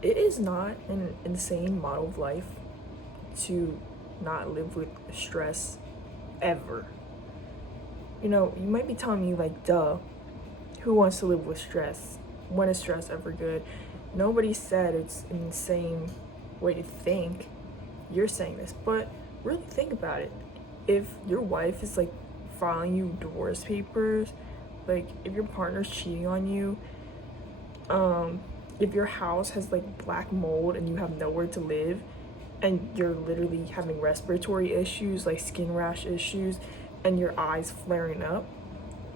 It is not an insane model of life to not live with stress ever. You know, you might be telling me, like, duh, who wants to live with stress? When is stress ever good? Nobody said it's an insane way to think. You're saying this, but really think about it. If your wife is like filing you divorce papers, like if your partner's cheating on you, if your house has like black mold and you have nowhere to live, and you're literally having respiratory issues like skin rash issues, and your eyes flaring up,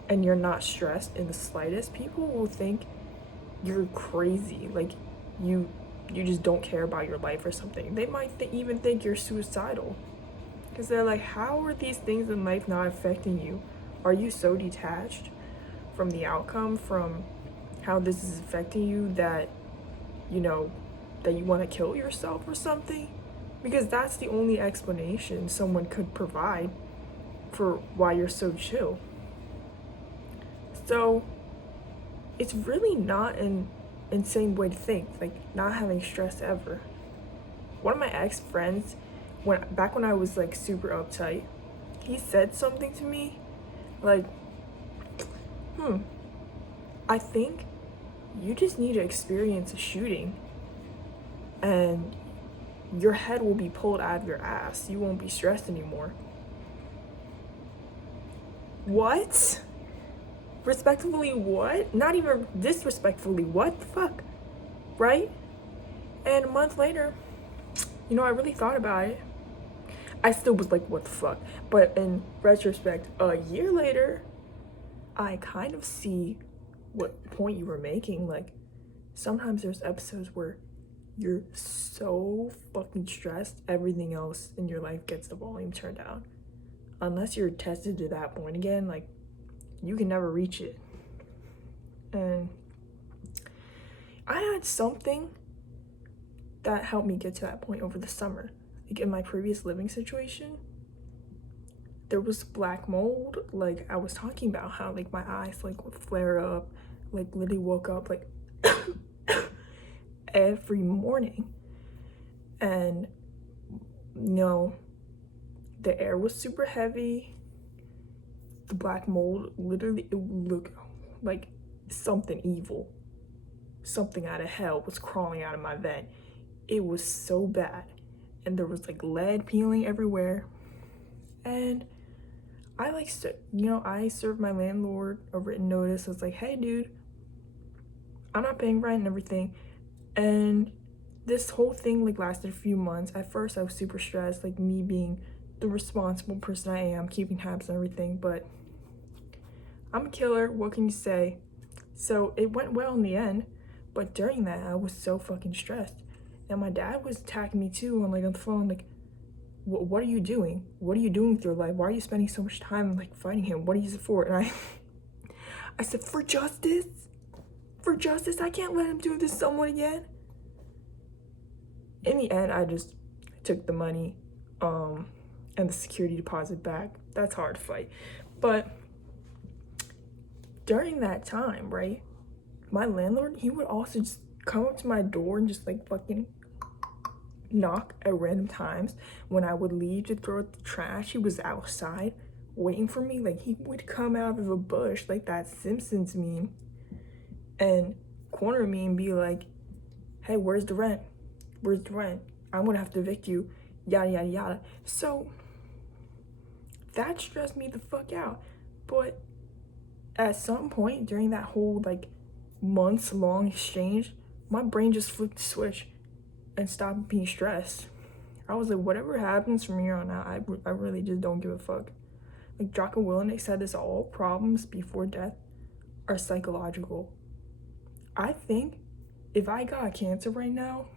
and you're not stressed in the slightest, people will think you're crazy. Like you you just don't care about your life or something. They might even think you're suicidal, because they're like, how are these things in life not affecting you? Are you so detached from the outcome, from how this is affecting you, that you know that you want to kill yourself or something? Because that's the only explanation someone could provide for why you're so chill. So it's really not an insane way to think, like not having stress ever. One of my ex-friends, when I was like super uptight, he said something to me like, I think you just need to experience a shooting and your head will be pulled out of your ass. You won't be stressed anymore. What? Respectfully, what? Not even disrespectfully, what the fuck? Right? And a month later, I really thought about it. I still was like, what the fuck? But in retrospect, a year later, I kind of see what point you were making. Like, sometimes there's episodes where you're so fucking stressed, everything else in your life gets the volume turned down. Unless you're tested to that point again, like, you can never reach it. And I had something that helped me get to that point over the summer. Like, in my previous living situation, there was black mold. Like, I was talking about how like my eyes like would flare up, like literally woke up like every morning. And the air was super heavy. The black mold, literally, it would look like something evil, something out of hell was crawling out of my vent. It was so bad. And there was like lead peeling everywhere. And I like, I served my landlord a written notice. I was like, hey dude, I'm not paying rent and everything. And this whole thing like lasted a few months. At first I was super stressed, like me being the responsible person I am, keeping tabs and everything, but I'm a killer, what can you say? So it went well in the end, but during that I was so fucking stressed. And my dad was attacking me too on the phone, like, what are you doing? What are you doing with your life? Why are you spending so much time like fighting him? What are you for? And I said, for justice. For justice, I can't let him do this to someone again. In the end, I just took the money and the security deposit back. That's hard to fight. But during that time, right, my landlord, he would also just come up to my door and just like fucking knock at random times. When I would leave to throw out the trash, he was outside waiting for me. Like, he would come out of a bush like that Simpsons meme and corner me and be like, hey, where's the rent? Where's the rent? I'm gonna have to evict you, yada yada yada. So that stressed me the fuck out. But at some point during that whole like months long exchange, my brain just flipped the switch and stopped being stressed. I was like, whatever happens from here on out, I really just don't give a fuck. Like Jocko Willink said this, all problems before death are psychological. I think if I got cancer right now,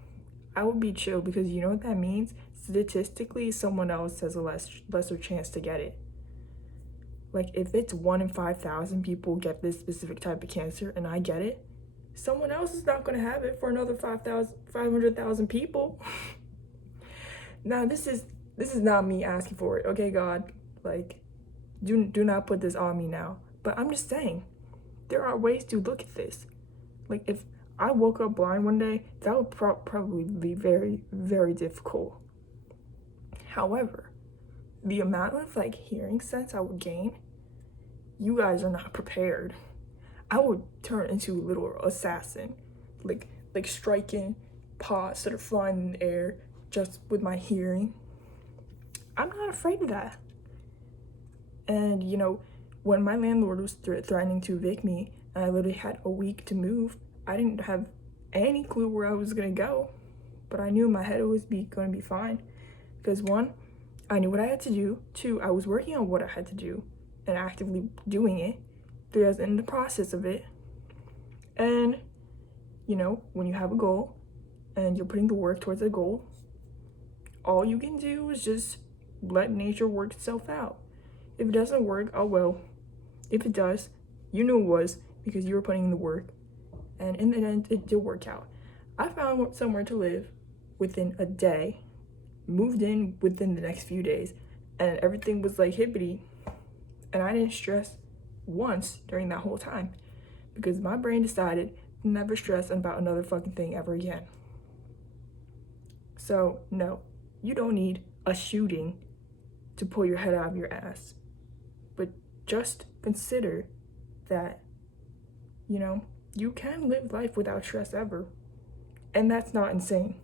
I would be chill, because you know what that means? Statistically, someone else has a lesser chance to get it. Like, if it's 1 in 5,000 people get this specific type of cancer and I get it, someone else is not going to have it for another 500,000 people. Now, this is not me asking for it, okay, God? Like, do not put this on me now. But I'm just saying, there are ways to look at this. Like, if I woke up blind one day, that would probably be very, very difficult. However, the amount of like hearing sense I would gain, you guys are not prepared. I would turn into a little assassin, like striking pots that are flying in the air just with my hearing. I'm not afraid of that. And you know, when my landlord was threatening to evict me, and I literally had a week to move, I didn't have any clue where I was gonna go, but I knew in my head it was gonna be fine. Because one, I knew what I had to do. Two, I was working on what I had to do and actively doing it. Three, I was in the process of it. And you know, when you have a goal and you're putting the work towards a goal, all you can do is just let nature work itself out. If it doesn't work, oh well. If it does, you knew it was because you were putting in the work. And in the end, it did work out. I found somewhere to live within a day, moved in within the next few days, and everything was like hippity. And I didn't stress once during that whole time because my brain decided to never stress about another fucking thing ever again. So, no, you don't need a shooting to pull your head out of your ass. But just consider that, you know, you can live life without stress ever. And that's not insane.